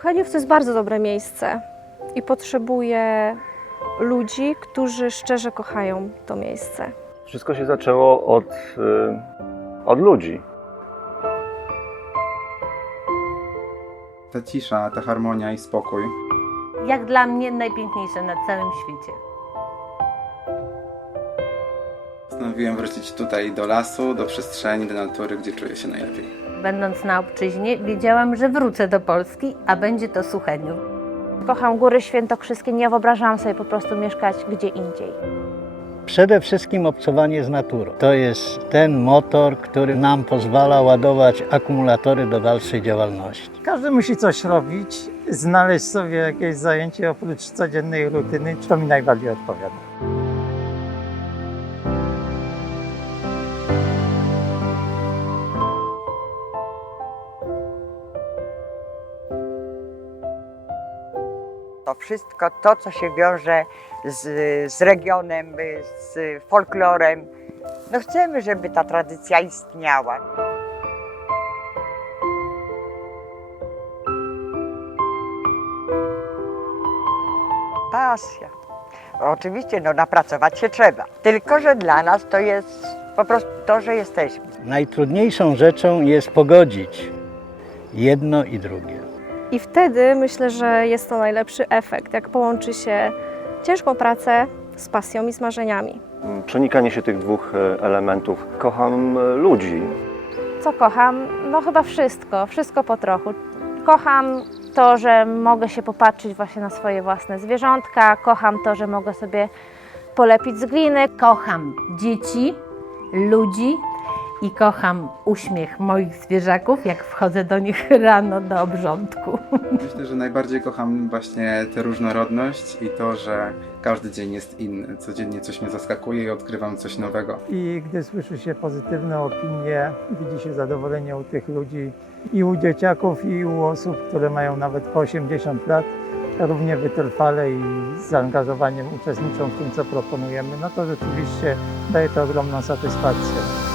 Suchaniów to jest bardzo dobre miejsce i potrzebuje ludzi, którzy szczerze kochają to miejsce. Wszystko się zaczęło od, y, od ludzi. Ta cisza, ta harmonia i spokój. Jak dla mnie najpiękniejsze na całym świecie. Postanowiłem wrócić tutaj do lasu, do przestrzeni, do natury, gdzie czuję się najlepiej. Będąc na obczyźnie, wiedziałam, że wrócę do Polski, a będzie to Sucheniów. Kocham Góry Świętokrzyskie, nie wyobrażałam sobie po prostu mieszkać gdzie indziej. Przede wszystkim obcowanie z naturą. To jest ten motor, który nam pozwala ładować akumulatory do dalszej działalności. Każdy musi coś robić, znaleźć sobie jakieś zajęcie oprócz codziennej rutyny, to mi najbardziej odpowiada. To wszystko to, co się wiąże z, z regionem, z folklorem. No chcemy, żeby ta tradycja istniała. Pasja. Oczywiście, no napracować się trzeba. Tylko, że dla nas to jest po prostu to, że jesteśmy. Najtrudniejszą rzeczą jest pogodzić jedno i drugie. I wtedy myślę, że jest to najlepszy efekt, jak połączy się ciężką pracę z pasją i z marzeniami. Przenikanie się tych dwóch e, elementów. Kocham e, ludzi. Co kocham? No chyba wszystko, wszystko po trochu. Kocham to, że mogę się popatrzeć właśnie na swoje własne zwierzątka, kocham to, że mogę sobie polepić z gliny. Kocham dzieci, ludzi i kocham uśmiech moich zwierzaków, jak wchodzę do nich rano do obrządku. Myślę, że najbardziej kocham właśnie tę różnorodność i to, że każdy dzień jest inny. Codziennie coś mnie zaskakuje i odkrywam coś nowego. I gdy słyszy się pozytywne opinie, widzi się zadowolenie u tych ludzi i u dzieciaków, i u osób, które mają nawet po 80 lat, równie wytrwale i z zaangażowaniem uczestniczą w tym, co proponujemy, no to rzeczywiście daje to ogromną satysfakcję.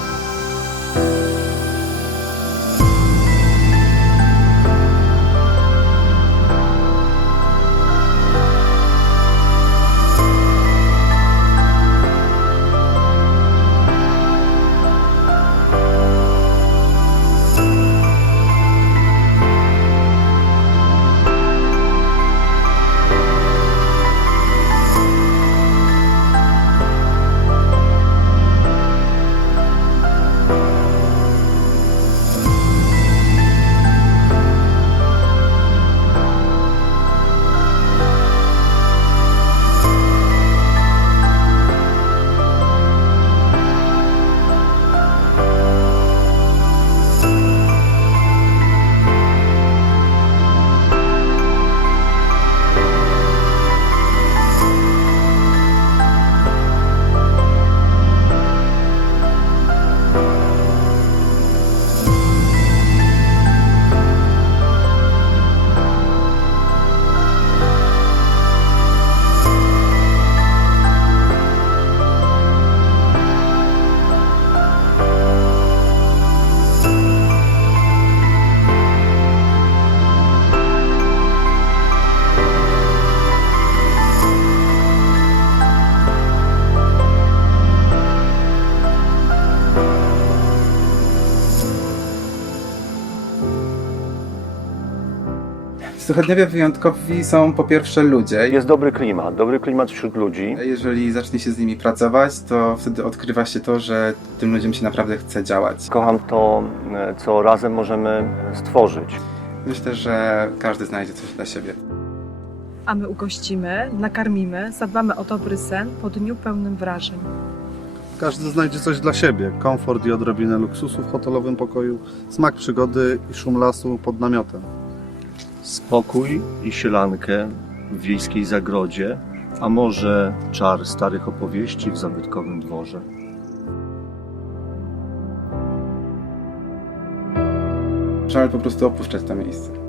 Suchedniowie wyjątkowi są po pierwsze ludzie. Jest dobry klimat, dobry klimat wśród ludzi. Jeżeli zacznie się z nimi pracować, to wtedy odkrywa się to, że tym ludziom się naprawdę chce działać. Kocham to, co razem możemy stworzyć. Myślę, że każdy znajdzie coś dla siebie. a my ugościmy, nakarmimy, zadbamy o dobry sen po dniu pełnym wrażeń. Każdy znajdzie coś dla siebie. Komfort i odrobinę luksusu w hotelowym pokoju, smak przygody i szum lasu pod namiotem. Spokój i sielankę w wiejskiej zagrodzie, a może czar starych opowieści w zabytkowym dworze. Żal po prostu opuszczać to miejsce.